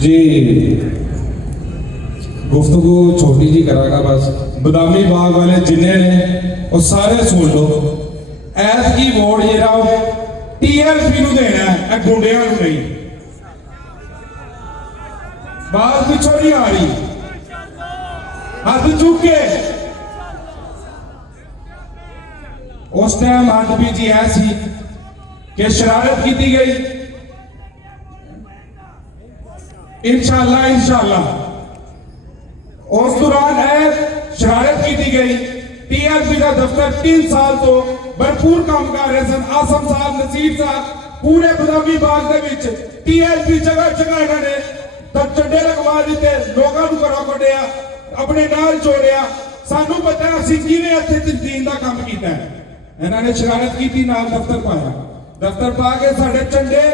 जी गुफ्तगू छोटी जी करागा बस। बदामी बाग वाले जिन्ने ने वो सारे सुन लो, ऐत की वोट जरा TLP नूं देना है, गुंडियां नूं नहीं। बात पिछों नहीं आ रही, हाथ चुके उस टाइम आदमी जी ऐसी कि शरारत की गई। इंशाअल्लाह इंशाअल्लाह उस दौरान शरारत की गई। TLP का दफ्तर 3 साल तो भरपूर काम कर रहे सन। आसम साहब, नसीर साहब, पूरे बदामी बाग दे विच TLP जगह जगह इन्होंने झंडे लगवा दिते, लोगों को घरों कढ़िया, अपने नाल जोड़िया। सानू पता है असीं किवें इत्थे तंजीम दा काम कीता है। इन्होंने शरारत की, नाल दफ्तर पाया, दफ्तर पा के साडे झंडे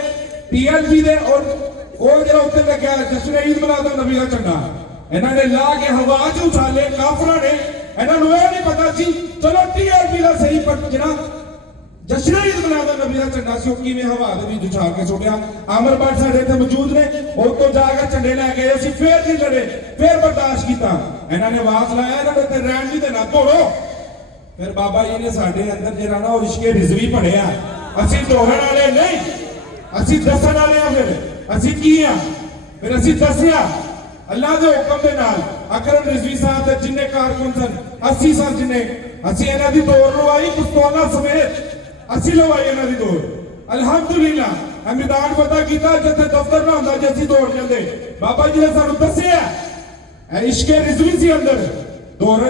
TLP दे और वो जो उत्ते लग्या जश्न ईद मिलाद नबी का झंडा इन्होंने ला के हवा च उछाले। काफरा ने इन्होंने यह नहीं पता सी, चलो TLP का सही, पर जिहड़ा जश्न ईद मिलाद नबी का झंडा सी किवें हवा दे विच उछाल के सुटिया। आमर भट्ट साडे इत्थे मौजूद ने, उतों जाके झंडे लैके गए, असीं फिर नहीं लड़े, फिर बर्दाश्त किया। इन्होंने आवाज लाया इन्होंने उत्ते रहन नहीं देना, तोड़ो। फिर बाबा जी ने साडे अंदर जिहड़ा ना वो इश्के रिजवी पढ़िया। असीं तोड़न वाले नहीं, असीं दस्सण वाले आ। फिर असीं की आ, फिर असीं दस्सिया अल्लाह के हुक्म के नाल। अकरम रिजवी साहब दे जिन्ने कारकुन सन 80 सन जिन्ने, असीं इन्हां दी दौड़ लवाई, पिस्तौलां समेत असीं लवाई इन्हां दी दौड़। अल्हम्दुलिल्लाह मैदान पता कीता जिथे दफ्तर ना हुंदा जे असीं दौड़ जांदे। बाबा जी ने सानू दस्सिया इश्के रिजवी सी अंदर दौड़,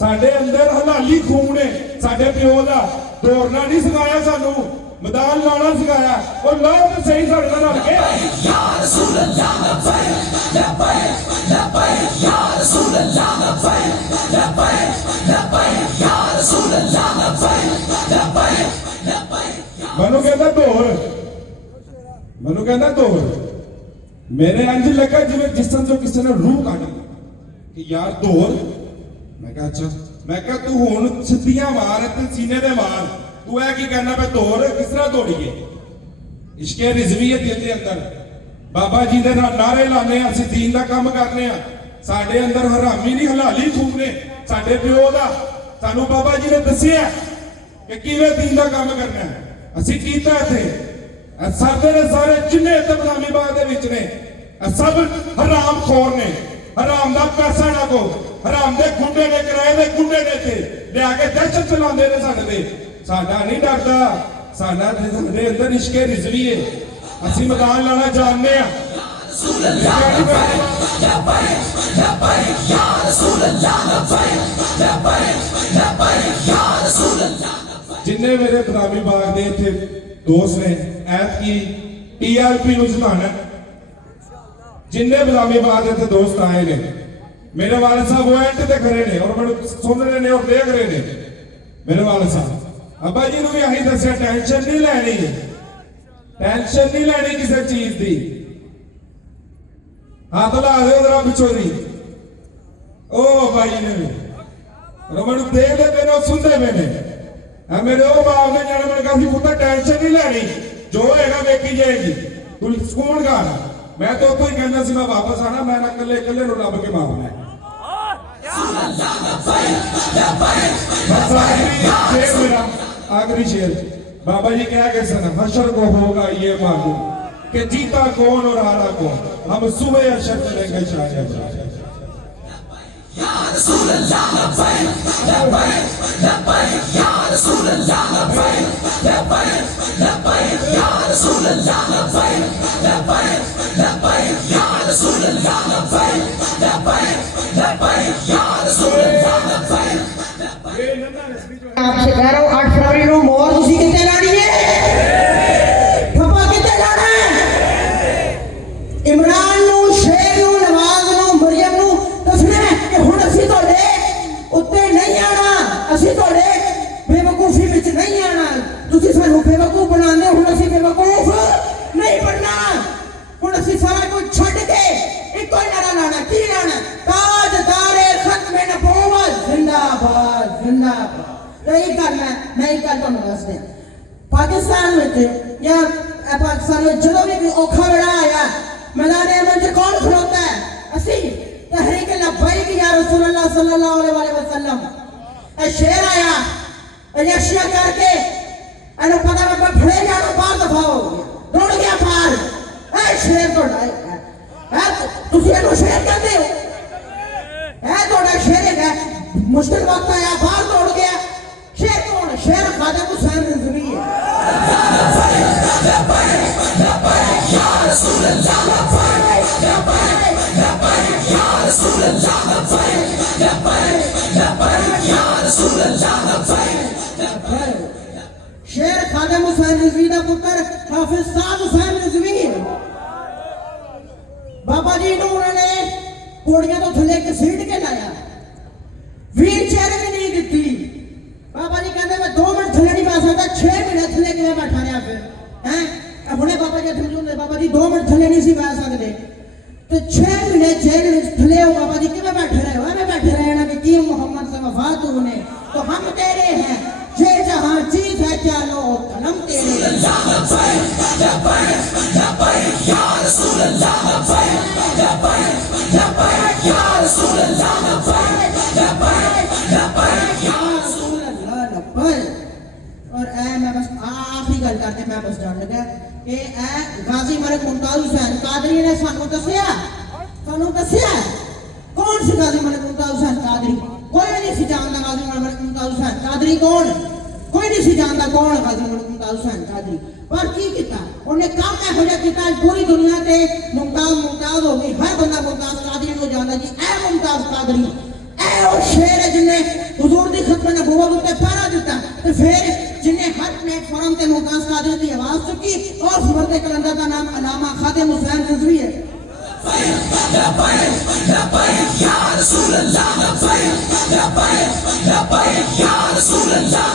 साडे अंदर हलाली खून है साडे प्यो दा। दौड़ना नहीं सिखाया सानू, मैदान लाना सिखाया। और लाओ तो सही साडे नाल रल के। या रसूल अल्लाह लब्बैक लब्बैक लब्बैक या रसूल अल्लाह लब्बैक लब्बैक लब्बैक या रसूल अल्लाह लब्बैक लब्बैक लब्बैक। मनु कहता दौड़, मनु कहता दौड़। मेरे इंज लगा जिवें जिसम जो किसी ने रूह काटी कि यार दौड़। मैं कहा अच्छा, मैं कहा तू हुण सिद्धियां मार ते सीने दे मार, तू है की कहना पे दौड़, किस तरह दौड़िए। इश्के रिजवी है दिल दे अंदर, बाबा जी दे नारे लाने, असीं दीन दा काम करने आ। साडे अंदर हरामी नहीं हलाली खून ने साडे प्यो दा। सानू बाबा जी ने दस्सिया कि किवें दीन दा काम करना है, असीं कीता इत्थे। साडे ने सारे जिन्ने इत्थे बदामी बाग दे विच ने सब हराम खोर ने, हराम दा पैसा ना को, हराम दे गुंडे ने, किराए दे गुंडे ने इत्थे लिया के दहशत चलाउंदे ने साडे ते। साडा नहीं डरदा, साडा साडे अंदर इश्के रिजवी है, असीं मैदान लाना जानने आ। जिन्ने मेरे बदामी बाग दे इत्थे दोस्त ने ऐत की TLP नूं जिताना, जिन्ने बदामी बाग दे इत्थे दोस्त आए ने, मेरे वाले साहब वो एंड ते खड़े ने और मैं सुन रहे ने और देख रहे ने। मेरे वाले साहब अब्बा जी ने भी यही दसिया, टेंशन नहीं लैनी, टेंशन नहीं लैनी किसी चीज की। हाथ ला दे जरा पिछों दी। ओ अब्बा जी ने भी रमन देखते पे ने, सुनते पे ने। मेरे वो बाप ने जाने मैंने कहा पुत्र टेंशन नहीं लैनी, जो होएगा वेखी जाएगी, तू सुकून कर। मैं तो उतो ही कहना सी मैं वापस आना, मैं ना कल्ले कल्ले नु रब के मारना है। आखिरी शेर बाबा जी क्या कह सकते, हशर को होगा ये मालूम कि जीता कौन और हारा कौन, हम सुबह हशर चलेंगे शायद। या रसूल अल्लाह लब्बैक लब्बैक लब्बैक या रसूल अल्लाह लब्बैक लब्बैक लब्बैक या रसूल अल्लाह लब्बैक लब्बैक लब्बैक या रसूल अल्लाह लब्बैक लब्बैक लब्बैक या रसूल अल्लाह लब्बैक। आपसे कह रहा हूँ 8 फरवरी को मोहर तुसी कितने लानी है, ठप्पा कितने लाना है। इमरान नू, शेर नू, नवाज नू, मरियम नू दसना कि हुण असीं तुहाडे उत्ते नहीं आना, असीं तुहाडे बेवकूफी विच नहीं आना। तुसी सानू बेवकूफ बनांदे, हुण असीं बेवकूफ नहीं बनना। हुण असीं सारा कुछ छड्ड के इक्को ही नारा लाना, की लाना, ताजदारे खत्म नबूवत जिंदाबाद जिंदाबाद। तो ये करना मैं एक गल तुहानू दस दियां, पाकिस्तान विच या पाकिस्तान में जो भी औखा वेला आया मैदान अमन च कौन रसूलुल्लाह सल्लल्लाहु अलैहि वसल्लम ए शेर आया रिएक्शन करके एनु पता मैं फड़े जानो पार दफा हो गया दौड़ गया पार ए शेर तो है तुसी एनु शेर कहते हो है थोड़ा शेर है मुश्किल वक्त आया बाहर दौड़ गया शेर कौन शेर खादिम हुसैन रिजवी है या रसूल अल्लाह या रसूल अल्लाह या रसूल अल्लाह शेर खादिम हुसैन रिजवी का पुत्र हाफिज साद हुसैन रिजवी है बाबा जी ने उन्होंने पौड़ियां तो थले घसीट के लाया व्हील चेयर भी नहीं दी बाबा जी कहते मैं 2 मिनट थले नहीं पा सकता 6 मिनट थले के बैठा रहा फिर हैं हुणे बाबा जी समझाते बाबा जी 2 मिनट थले नहीं सी पा सकते तो 6 मिनट जेल में थले हो बाबा जी किवें बैठे रहे हो मैं बैठे रहे ना कि की मोहम्मद से वफा तूने तो हम तेरे हैं ये जहां चीज है चलो कलम तेरे या रसूल अल्लाह या रसूल अल्लाह और ऐ मैं बस आखिरी गल करके मैं बस जान लगा कि ऐ गाजी मलिक मुमताज हुसैन कादरी ने सानू दसिया कौन सी गाजी मलिक मुमताज हुसैन कादरी कोई नहीं सी जानता गाजी मलिक मुमताज हुसैन कादरी कौन कोई नहीं सी जानता कौन गाजी मलिक मुमताज हुसैन कादरी पर की किया उन्हें काम में हो जा किया पूरी दुनिया ते मुमताज हो गई हर बंदा मुमताज कादरी को जानता जी ऐ मुमताज कादरी ऐ और शेर है जिन्हें हुजूर दी खत्म नबूवत उत्ते पहरा दिता ते फिर जिन्हें हर प्लेटफॉर्म ते मुमताज कादरी की आवाज चुकी और मर्द कलंदर का नाम अलामा खादिम हुसैन रिजवी है या रसूल अल्लाह या रसूल अल्लाह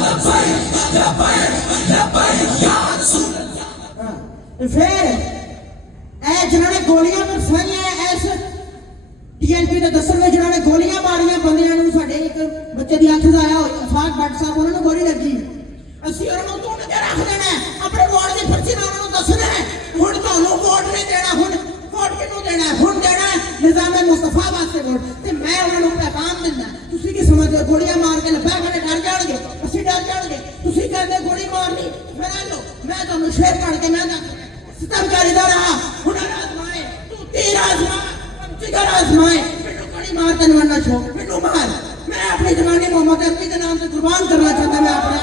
फिर ऐ जिन्होंने गोलियां बरसाइयां ऐस टीएनपी ਦੇ ਦੱਸਣ ਵਿੱਚ ਜਿਨ੍ਹਾਂ ਨੇ ਗੋਲੀਆਂ ਮਾਰੀਆਂ ਬੰਦਿਆਂ ਨੂੰ ਸਾਡੇ ਇੱਕ ਬੱਚੇ ਦੀ ਅੱਖ ਦਾ ਆਇਆ ਅਫਾਕ ਭੱਟ ਸਾਹਿਬ ਉਹਨਾਂ ਨੂੰ ਗੋਲੀ ਲੱਗੀ ਅਸੀਂ ਉਹਨਾਂ ਨੂੰ ਟੁੱਟ ਕੇ ਰੱਖ ਦੇਣਾ ਆਪਣੇ ਵਾਰਡ ਦੀ ਪਰਚੀ ਨਾਲ ਉਹਨਾਂ ਨੂੰ ਦੱਸਣਾ ਹੁਣ ਤੁਹਾਨੂੰ ਵੋਟ ਨਹੀਂ ਦੇਣਾ ਹੁਣ ਵੋਟ ਕਿਹਨੂੰ ਦੇਣਾ ਹੁਣ ਦੇਣਾ ਨਿਜ਼ਾਮੇ ਮੁਸਤਫਾ ਵਾਸਤੇ ਵੋਟ ਤੇ ਮੈਂ ਉਹਨਾਂ ਨੂੰ ਪੈਗਾਮ ਦਿੰਦਾ ਤੁਸੀਂ ਕੀ ਸਮਝਦੇ ਗੋਲੀਆਂ ਮਾਰ ਕੇ ਲੱਭਾ ਕੇ ਡਰ ਜਾਣਗੇ ਅਸੀਂ ਡਰ ਜਾਣਗੇ ਤੁਸੀਂ ਕਹਿੰਦੇ ਗੋਲੀ ਮਾਰਨੀ ਫਿਰ ਆ ਲੋ ਮੈਂ ਤੁਹਾਨੂੰ ਸ਼ੇਰ ਪੜ ਕੇ ਮੈਂ ਸਿਤਮਕਾਰੀ ਦਾ ਰਹਾ ਹੁਨਰ ਆਜ਼ਮਾਏ ਤੂੰ ਤੀਰ ਆਜ਼ਮਾ जिगर आजमाए मैनू गोली मार तेन मरना शौक मैनू मार मैं अपनी जवानी मोहम्मद अरबी के नाम से कुर्बान करना चाहता मैं अपना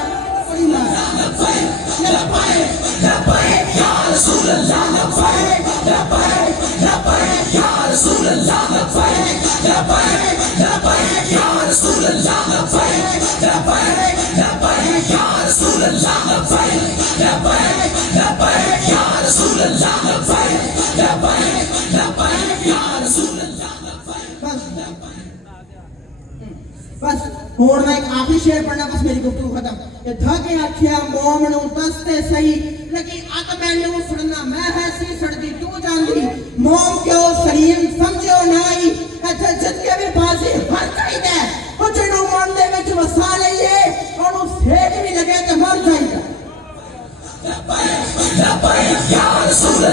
गोली मार या रसूल अल्लाह या रसूल अल्लाह या रसूल अल्लाह या रसूल अल्लाह या रसूल बस और मैं एक आखिरी शेर पढ़ना बस मेरी गुफ्तगू खत्म ये धके आखिया मोम नु दसते सही लेकिन अक मैनू सुनना मैं है सी सड़दी तू जानदी मोम क्यों सलीम समझो नाई अच्छा जितके भी बाजी हर चाहिए ओ जिन्हों मन दे विच वसा लईए ओनू सेक भी लगे ते मर जाईदा या रसूल